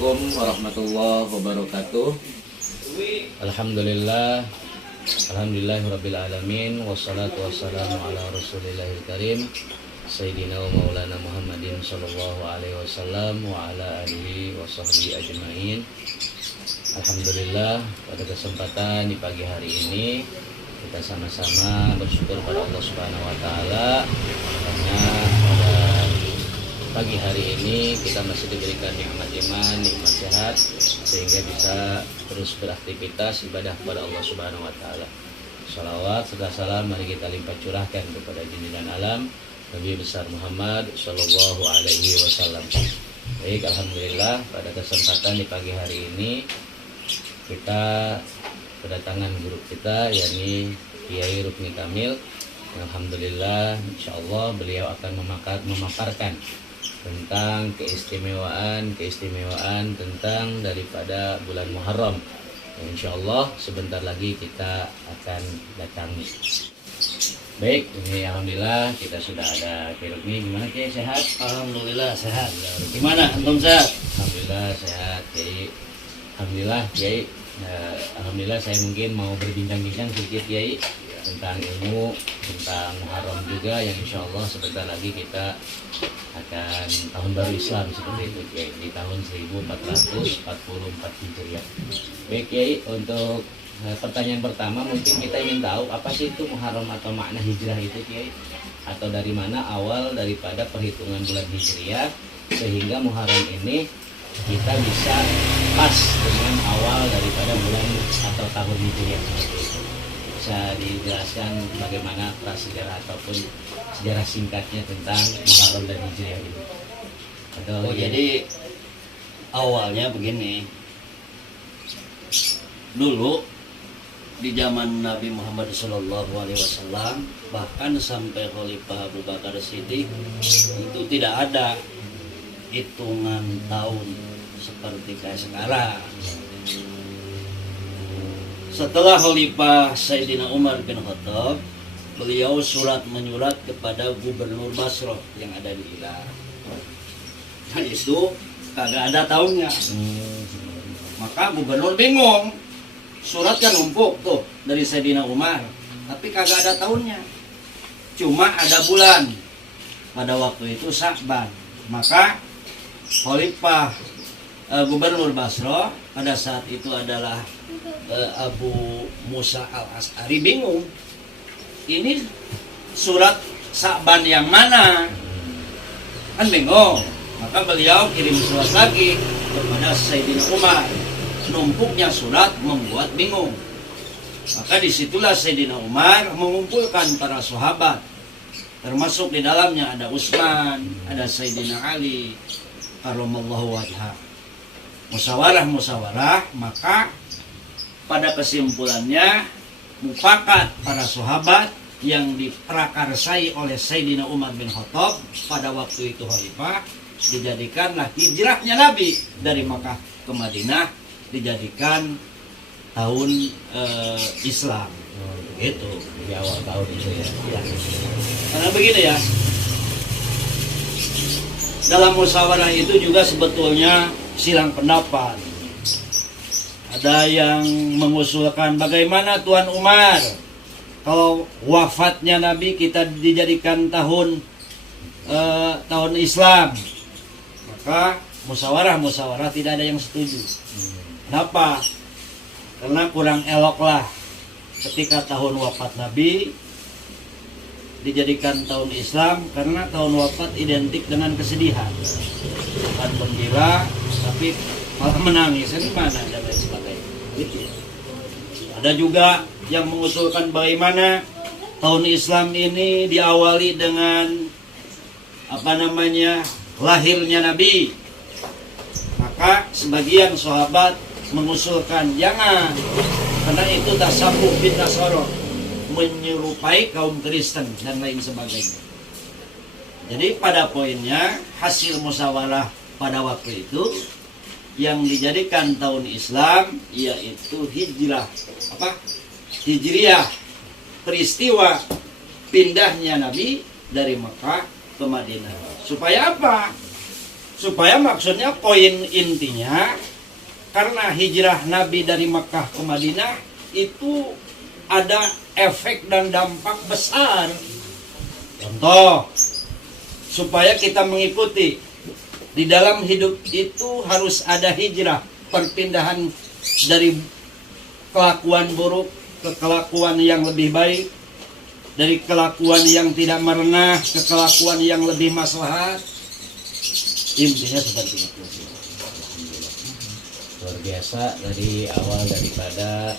Assalamualaikum warahmatullahi wabarakatuh. Alhamdulillahirabbil alamin wassalatu wassalamu ala rasulillahil karim sayyidina wa maulana Muhammadin sallallahu alaihi wasallam wa ala alihi wa sahbihi ajmain. Alhamdulillah, pada kesempatan di pagi hari ini kita sama-sama bersyukur pada Allah Subhanahu wa taala karena pada pagi hari ini kita masih diberikan nikmat iman, nikmat sehat sehingga bisa terus beraktivitas ibadah kepada Allah Subhanahu wa taala. Shalawat serta salam mari kita limpah curahkan kepada junjungan alam Nabi besar Muhammad sallallahu alaihi wasallam. Baik, alhamdulillah pada kesempatan di pagi hari ini kita kedatangan guru kita yakni Kiai Rukni Kamil. Alhamdulillah, insyaallah beliau akan memaparkan tentang keistimewaan tentang daripada bulan Muharram. Insyaallah sebentar lagi kita akan datangi. Baik, ini alhamdulillah kita sudah ada Kiai Rukni. Gimana Kiai, sehat? Alhamdulillah sehat. Gimana antum sehat? Alhamdulillah sehat Kiai. Alhamdulillah Kiai. Alhamdulillah saya mungkin mau berbincang-bincang sedikit Kiai tentang ilmu tentang Muharram juga yang insya Allah sebentar lagi kita akan tahun baru Islam seperti itu Kiai di tahun 1444 Hijriah. Baik Kiai, untuk pertanyaan pertama mungkin kita ingin tahu apa sih itu Muharram atau makna hijrah itu Kiai, atau dari mana awal daripada perhitungan bulan Hijriah sehingga Muharram ini kita bisa pas dengan awal daripada bulan atau tahun Hijriah seperti itu. Bisa dijelaskan bagaimana prasejarah ataupun sejarah singkatnya tentang Muharram dan Hijriah ini? Atau Jadi awalnya begini. Dulu di zaman Nabi Muhammad SAW bahkan sampai Khalifah Abu Bakar Siddiq itu tidak ada hitungan tahun seperti kayak sekarang. Setelah Khalifah Sayyidina Umar bin Khattab, beliau menyurat kepada Gubernur Basrah yang ada di Irak. Nah itu kagak ada tahunnya. Maka gubernur bingung. Surat kan numpuk tuh dari Sayyidina Umar, tapi kagak ada tahunnya. Cuma ada bulan. Pada waktu itu Sya'ban. Maka Khalifah Gubernur Basrah pada saat itu adalah Abu Musa al-Ash'ari bingung. Ini surat Sya'ban yang mana? Kan bingung. Maka beliau kirim surat lagi kepada Sayyidina Umar. Numpuknya surat membuat bingung. Maka disitulah Sayyidina Umar mengumpulkan para sahabat. Termasuk di dalamnya ada Utsman, ada Sayyidina Ali karramallahu wajhah. Musyawarah, maka pada kesimpulannya mufakat para sahabat yang diprakarsai oleh Sayyidina Umar bin Khattab pada waktu itu khalifah, dijadikanlah hijrahnya Nabi dari Makkah ke Madinah, dijadikan tahun Islam. Gitu di awal tahun itu ya. Karena begini ya, dalam musyawarah itu juga sebetulnya silang pendapat. Ada yang mengusulkan bagaimana Tuan Umar kalau wafatnya Nabi kita dijadikan tahun Islam. Maka musyawarah tidak ada yang setuju. Kenapa? Karena kurang eloklah ketika tahun wafat Nabi dijadikan tahun Islam, karena tahun wafat identik dengan kesedihan, bukan gembira tapi malah menangis, gimana dan lain sebagainya. Gitu. Ada juga yang mengusulkan bagaimana tahun Islam ini diawali dengan lahirnya Nabi. Maka sebagian sahabat mengusulkan jangan, karena itu tasabuh bin Nasara, menyerupai kaum Kristen dan lain sebagainya. Jadi pada poinnya hasil musyawarah pada waktu itu yang dijadikan tahun Islam yaitu Hijriah, peristiwa pindahnya Nabi dari Makkah ke Madinah. Supaya apa? Supaya maksudnya poin intinya, karena hijrah Nabi dari Makkah ke Madinah itu ada efek dan dampak besar. Contoh, supaya kita mengikuti, di dalam hidup itu harus ada hijrah, perpindahan dari kelakuan buruk ke kelakuan yang lebih baik, dari kelakuan yang tidak merenah ke kelakuan yang lebih maslahat. Intinya seperti itu. Luar biasa dari awal daripada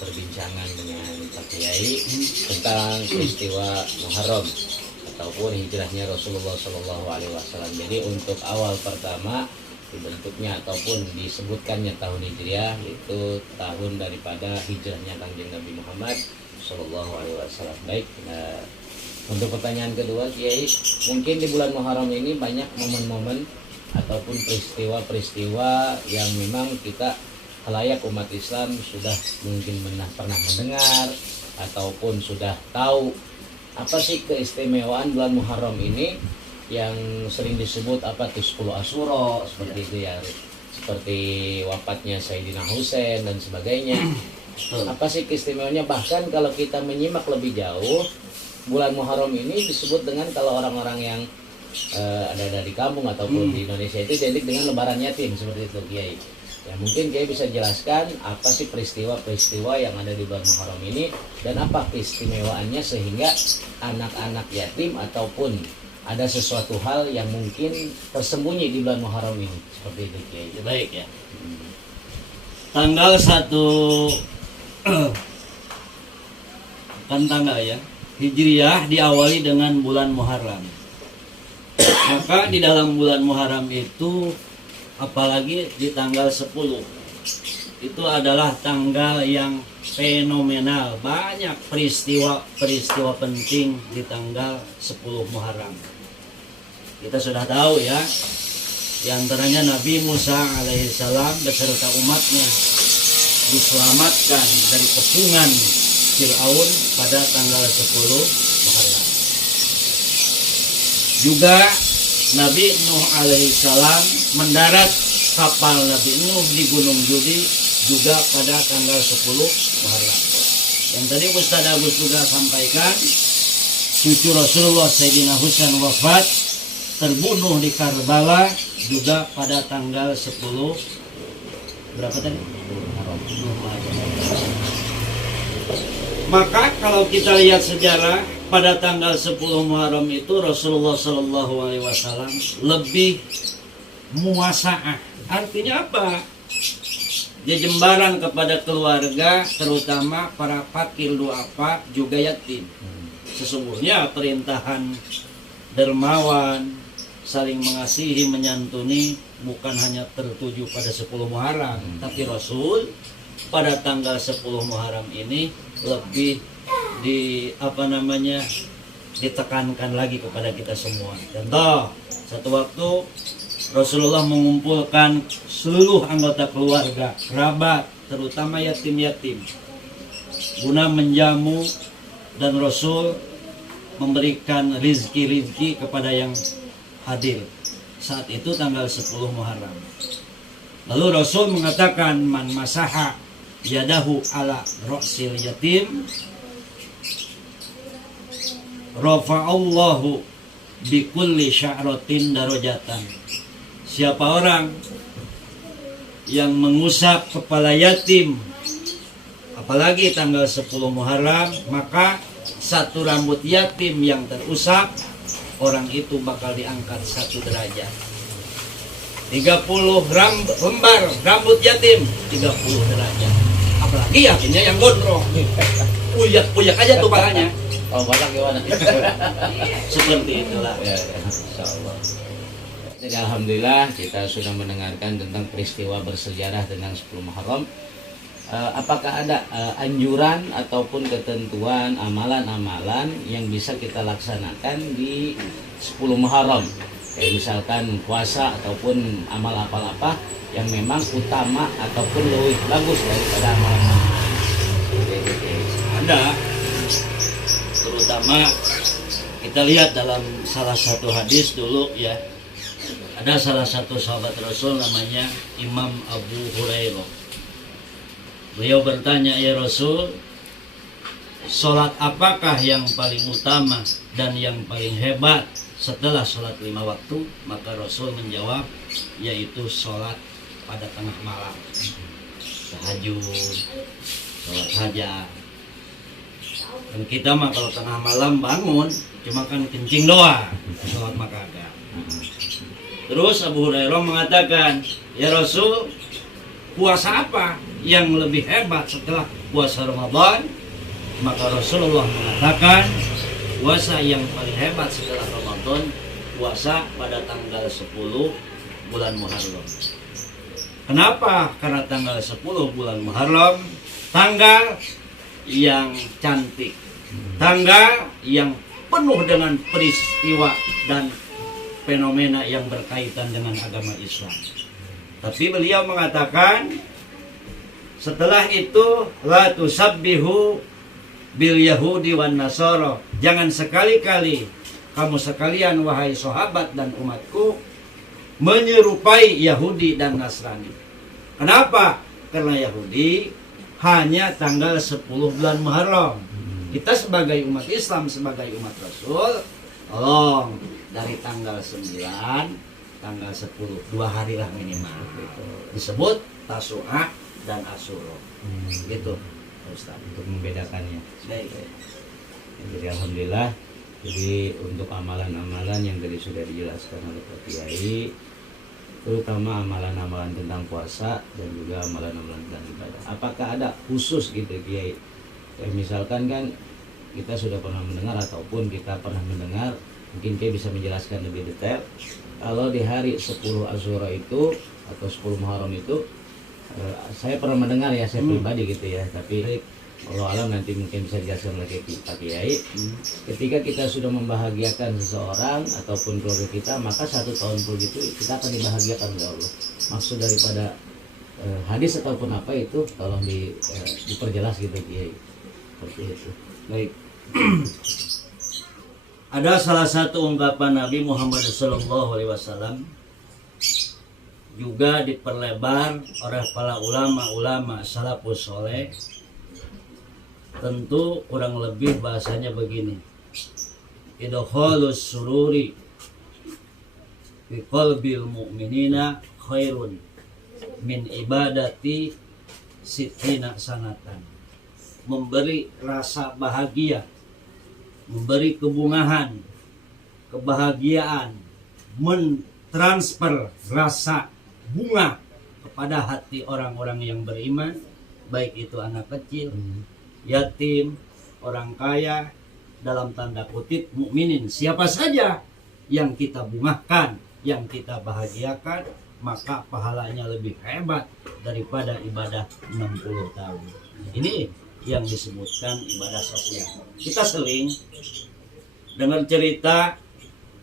perbincangan dengan Pak Kiai tentang peristiwa Muharram ataupun hijrahnya Rasulullah Shallallahu Alaihi Wasallam. Jadi untuk awal pertama dibentuknya ataupun disebutkannya tahun Hijriah itu tahun daripada hijrahnya Kanjeng Nabi Muhammad Shallallahu Alaihi Wasallam. Baik, untuk pertanyaan kedua Kiai, mungkin di bulan Muharram ini banyak momen-momen ataupun peristiwa-peristiwa yang memang kita khalayak umat Islam sudah mungkin pernah mendengar ataupun sudah tahu. Apa sih keistimewaan bulan Muharram ini yang sering disebut apa tuh 10 Asyura seperti itu ya, seperti wafatnya Sayyidina Husain dan sebagainya. Apa sih keistimewaannya? Bahkan kalau kita menyimak lebih jauh, bulan Muharram ini disebut dengan, kalau orang-orang yang ada di kampung ataupun di Indonesia itu identik dengan lebaran yatim seperti itu Kiai. Ya mungkin Kiai bisa jelaskan apa sih peristiwa-peristiwa yang ada di bulan Muharram ini dan apa keistimewaannya sehingga anak-anak yatim ataupun ada sesuatu hal yang mungkin tersembunyi di bulan Muharram ini seperti itu Kiai. Baik ya. Tanggal 1 kan tanggal ya Hijriah diawali dengan bulan Muharram. Maka di dalam bulan Muharram itu, apalagi di tanggal 10, itu adalah tanggal yang fenomenal. Banyak peristiwa penting di tanggal 10 Muharram. Kita sudah tahu ya, di antaranya Nabi Musa alaihissalam beserta umatnya diselamatkan dari kepungan Fir'aun pada tanggal 10 Muharram. Juga Nabi Nuh alaihissalam mendarat kapal Nabi Nuh di Gunung Judi juga pada tanggal 10 Muharram. Yang tadi Ustaz Agus juga sampaikan, cucu Rasulullah Sayyidina Husain wafat, terbunuh di Karbala juga pada tanggal 10 berapa tadi? Maka kalau kita lihat sejarah, pada tanggal 10 Muharram itu Rasulullah Shallallahu Alaihi Wasallam lebih muasa'ah. Artinya apa? Dia jembaran kepada keluarga, terutama para fakir duafa juga yatim. Sesungguhnya perintahan dermawan, saling mengasihi, menyantuni bukan hanya tertuju pada 10 Muharram, tapi Rasul pada tanggal 10 Muharram ini lebih ditekankan lagi kepada kita semua. Contoh, satu waktu Rasulullah mengumpulkan seluruh anggota keluarga, kerabat, terutama yatim-yatim, guna menjamu, dan Rasul memberikan rizki kepada yang hadir. Saat itu tanggal 10 Muharram. Lalu Rasul mengatakan, man masaha yadahu ala ra'sil yatim rafa'allahu bikulli sya'ratin darajatan. Siapa orang yang mengusap kepala yatim, apalagi tanggal 10 Muharram, maka satu rambut yatim yang terusap, orang itu bakal diangkat 1 derajat. 30 lembar rambut yatim, 30 derajat. Apalagi yatimnya yang gondrong, uyak aja tuh palanya. Oh, banyak gimana? Seperti itulah. Ya, insyaallah. Jadi alhamdulillah kita sudah mendengarkan tentang peristiwa bersejarah tentang 10 Muharram. Apakah ada anjuran ataupun ketentuan amalan-amalan yang bisa kita laksanakan di 10 Muharram? Kayak misalkan puasa ataupun amal apa yang memang utama ataupun lebih bagus daripada amalan. Ada. Terutama kita lihat dalam salah satu hadis dulu ya, Ada salah satu sahabat Rasul namanya Imam Abu Hurairah. Beliau bertanya, ya Rasul, sholat apakah yang paling utama dan yang paling hebat setelah sholat 5 waktu? Maka Rasul menjawab, yaitu sholat pada tengah malam, tahajud, sholat hajat. Dan kita mah kalau tengah malam bangun cuma kan kencing doang, sholat mah kagak. Terus Abu Hurairah mengatakan, ya Rasul, puasa apa yang lebih hebat setelah puasa Ramadan? Maka Rasulullah mengatakan, puasa yang paling hebat setelah Ramadan, puasa pada tanggal 10 bulan Muharram. Kenapa? Karena tanggal 10 bulan Muharram, tanggal yang cantik, tanggal yang penuh dengan peristiwa dan fenomena yang berkaitan dengan agama Islam. Tapi beliau mengatakan, setelah itu la tusabbihu bil yahudi wan nasara. Jangan sekali-kali kamu sekalian wahai sahabat dan umatku menyerupai Yahudi dan Nasrani. Kenapa? Karena Yahudi hanya tanggal 10 bulan Muharram. Kita sebagai umat Islam, sebagai umat Rasul, tolong dari tanggal 9, tanggal 10, 2 hari lah minimal. Disebut Tasu'a dan Asyura. Gitu, Ustaz. Untuk membedakannya. Baik. Jadi alhamdulillah, jadi untuk amalan-amalan yang tadi sudah dijelaskan oleh Pak Kiai, terutama amalan-amalan tentang puasa dan juga amalan-amalan tentang ibadah. Apakah ada khusus gitu Kiai? Misalkan kan kita sudah pernah mendengar ataupun kita pernah mendengar, mungkin Kiai bisa menjelaskan lebih detail. Kalau di hari 10 Asyura itu atau 10 Muharram itu, saya pernah mendengar ya, saya pribadi gitu ya, tapi kalau alam nanti mungkin bisa dijelaskan oleh Pak Kiai. Ketika kita sudah membahagiakan seseorang ataupun keluarga kita, maka 1 tahun pun itu kita akan dibahagiakan oleh Allah. Maksud daripada hadis ataupun apa itu tolong diperjelas gitu Kiai. Seperti itu. Baik. Ada salah satu ungkapan Nabi Muhammad SAW juga diperlebar oleh para ulama-ulama salafus soleh. Tentu kurang lebih bahasanya begini, idkhalus sururi fi qalbil mu'minina khairun min ibadati sittina sanatan. Memberi rasa bahagia, memberi kebungahan, kebahagiaan, mentransfer rasa bunga kepada hati orang-orang yang beriman, baik itu anak kecil, yatim, orang kaya, dalam tanda kutip mukminin, siapa saja yang kita bungahkan, yang kita bahagiakan, maka pahalanya lebih hebat daripada ibadah 60 tahun. Ini yang disebutkan ibadah sosial. Kita sering dengar cerita,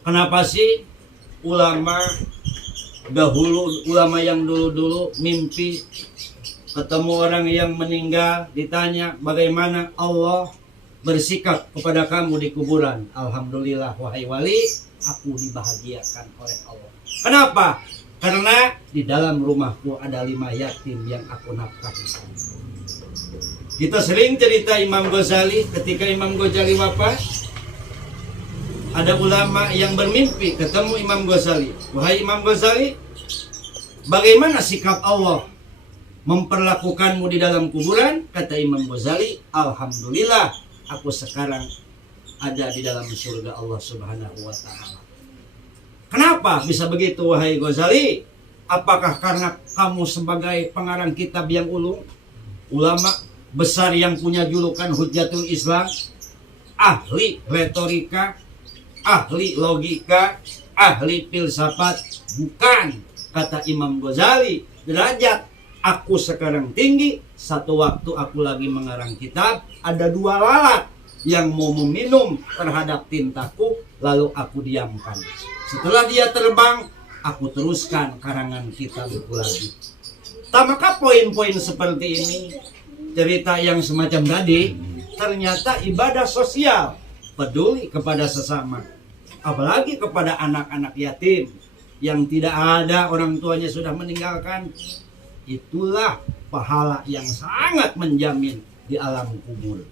kenapa sih ulama dahulu, ulama yang dulu-dulu mimpi ketemu orang yang meninggal, ditanya bagaimana Allah bersikap kepada kamu di kuburan. Alhamdulillah wahai wali, aku dibahagiakan oleh Allah. Kenapa? Karena di dalam rumahku ada 5 yatim yang aku nafkahi. Kita sering cerita Imam Ghazali, ketika Imam Ghazali wafat, ada ulama yang bermimpi ketemu Imam Ghazali. Wahai Imam Ghazali, bagaimana sikap Allah memperlakukanmu di dalam kuburan? Kata Imam Ghazali, alhamdulillah aku sekarang ada di dalam surga Allah Subhanahu wa ta'ala. Kenapa bisa begitu wahai Ghazali? Apakah karena kamu sebagai pengarang kitab yang ulung, ulama besar yang punya julukan Hujjatul Islam, ahli retorika, ahli logika, ahli filsafat? Bukan, kata Imam Ghazali. Derajat aku sekarang tinggi. Satu waktu aku lagi mengarang kitab, ada 2 lalat yang mau meminum terhadap tintaku, lalu aku diamkan. Setelah dia terbang, aku teruskan karangan kitabku lagi. Maka poin-poin seperti ini, cerita yang semacam tadi, ternyata ibadah sosial, peduli kepada sesama, apalagi kepada anak-anak yatim, yang tidak ada orang tuanya sudah meninggalkan, itulah pahala yang sangat menjamin di alam kubur.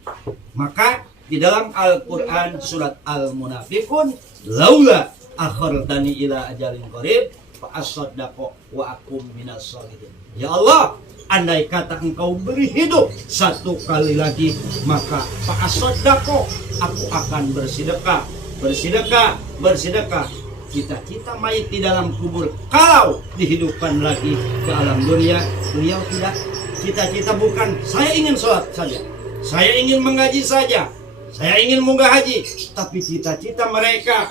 Maka di dalam Al-Quran surat Al-Munafiqun, laula akhartani ila ajalin qarib fa asaddaqu wa akum minas sholihin. Ya Allah, andai kata engkau beri hidup satu kali lagi, maka fa asaddaqu, aku akan bersedekah. Cita-cita mayit di dalam kubur kalau dihidupkan lagi ke alam dunia, beliau tidak cita-cita bukan saya ingin sholat saja, saya ingin mengaji saja, saya ingin munggah haji, tapi cita-cita mereka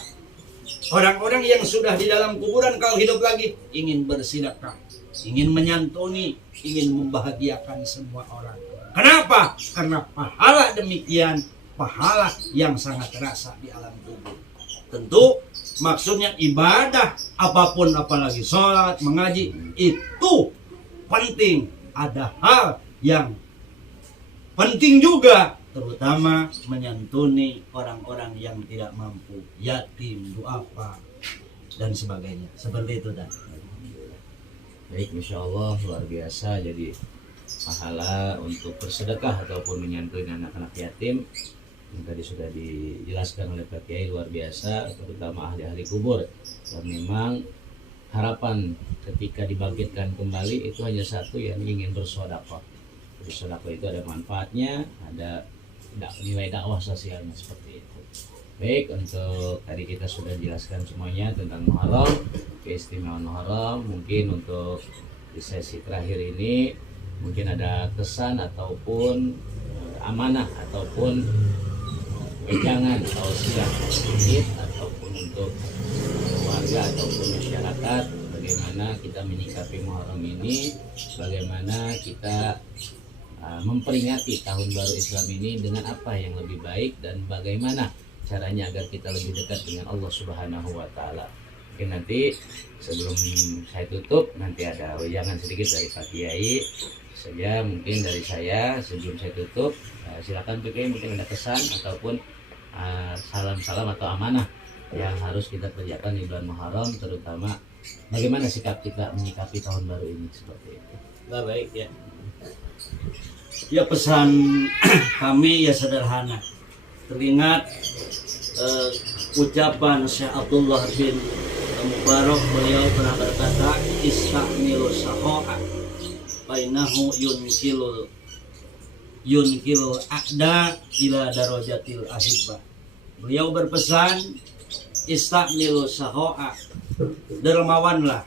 orang-orang yang sudah di dalam kuburan kalau hidup lagi ingin bersedekah, ingin menyantuni, ingin membahagiakan semua orang. Kenapa? Karena pahala demikian, pahala yang sangat terasa di alam kubur. Tentu maksudnya ibadah apapun, apalagi sholat, mengaji, itu penting. Ada hal yang penting juga, terutama menyantuni orang-orang yang tidak mampu, yatim, duafa, dan sebagainya. Seperti itu dan. Baik, Masya Allah, luar biasa. Jadi pahala untuk bersedekah ataupun menyantuni anak-anak yatim yang tadi sudah dijelaskan oleh Pak Kiai luar biasa, terutama ahli-ahli kubur. Dan memang harapan ketika dibangkitkan kembali itu hanya satu, yang ingin bersedekah. Bersedekah itu ada manfaatnya, ada nilai dakwah sosialnya seperti itu. Baik, untuk tadi kita sudah jelaskan semuanya tentang Muharram, keistimewaan Muharram. Mungkin untuk di sesi terakhir ini mungkin ada kesan ataupun amanah ataupun jangan tausiah sedikit ataupun untuk warga ataupun masyarakat, bagaimana kita menyikapi Muharram ini, bagaimana kita memperingati tahun baru Islam ini dengan apa yang lebih baik, dan bagaimana caranya agar kita lebih dekat dengan Allah Subhanahu wa Ta'ala. Mungkin nanti sebelum saya tutup, nanti ada wejangan sedikit dari Pak Kiai saja, mungkin dari saya sebelum saya tutup. Silakan Pak Kiai, mungkin ada kesan ataupun salam-salam atau amanah yang harus kita kerjakan di bulan Muharram, terutama bagaimana sikap kita menyikapi tahun baru ini seperti itu. Nah, baik ya. Ya, pesan kami ya sederhana. Teringat ucapan Syekh Abdullah bin Mubarak, beliau pernah berkata, istamilu saho'a bainahu yunkilul a'da ila darajatil ahibba. Beliau berpesan, istamilu saho'a, dermawanlah,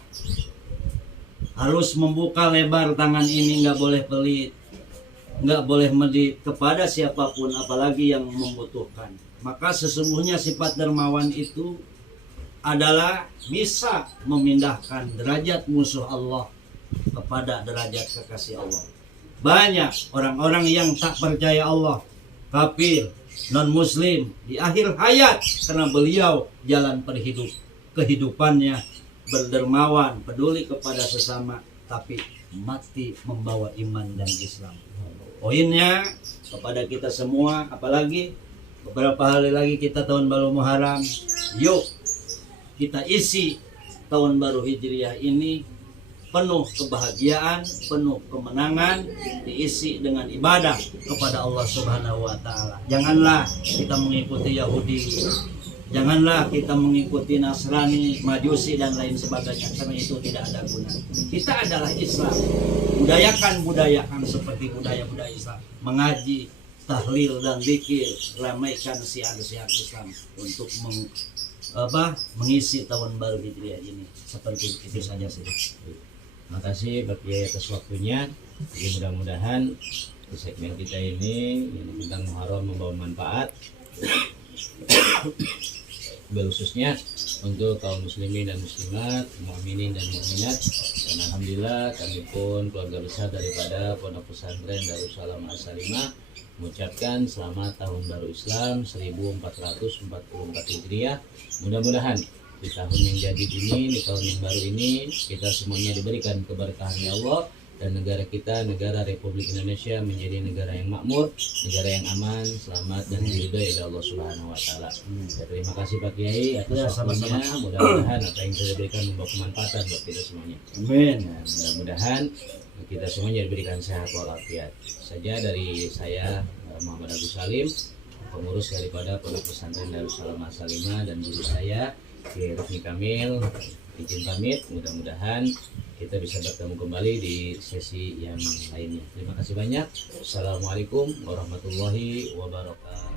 harus membuka lebar tangan ini, nggak boleh pelit, nggak boleh medit kepada siapapun, apalagi yang membutuhkan. Maka sesungguhnya sifat dermawan itu adalah bisa memindahkan derajat musuh Allah kepada derajat kekasih Allah. Banyak orang-orang yang tak percaya Allah, kafir, non-muslim, di akhir hayat karena beliau jalan kehidupannya berdermawan, peduli kepada sesama, tapi mati membawa iman dan Islam. Poinnya kepada kita semua, apalagi beberapa hari lagi kita tahun baru Muharram, yuk kita isi tahun baru Hijriah ini penuh kebahagiaan, penuh kemenangan, diisi dengan ibadah kepada Allah Subhanahu wa Ta'ala. Janganlah kita mengikuti Yahudi, janganlah kita mengikuti Nasrani, Majusi dan lain sebagainya, karena itu tidak ada guna. Kita adalah Islam, budayakan seperti budaya-budaya Islam, mengaji, tahlil dan zikir, ramaikan syiar-syiar Islam untuk mengisi tahun baru Hijriah ini. Seperti itu saja sih. Terima kasih Pak Kiai atas waktunya. Jadi mudah-mudahan di segmen kita ini yang tentang Muharram membawa manfaat, khususnya untuk kaum muslimin dan muslimat, mukminin dan mukminat. Dan alhamdulillah kami pun keluarga besar daripada Pondok Pesantren Darussalam As-Salimah mengucapkan selamat tahun baru Islam 1444 Hijriah. Mudah-mudahan di tahun yang jadid ini, di tahun yang baru ini, kita semuanya diberikan keberkahan ya Allah, dan negara kita, negara Republik Indonesia menjadi negara yang makmur, negara yang aman, selamat dan diridhoi oleh Allah Subhanahu wa taala. Ya, terima kasih Pak Kiai atas Ya, waktunya. Mudah-mudahan apa yang saya berikan membawa kemanfaatan buat kita semuanya. Amin. Dan mudah-mudahan kita semuanya diberikan sehat walafiat. Saja dari saya Muhammad Agus Salim, pengurus daripada Pondok Pesantren Darussalam As-Salimah, dan guru saya Kiai Rufni Kamil. Izin pamit, mudah-mudahan kita bisa bertemu kembali di sesi yang lainnya. Terima kasih banyak. Assalamualaikum warahmatullahi wabarakatuh.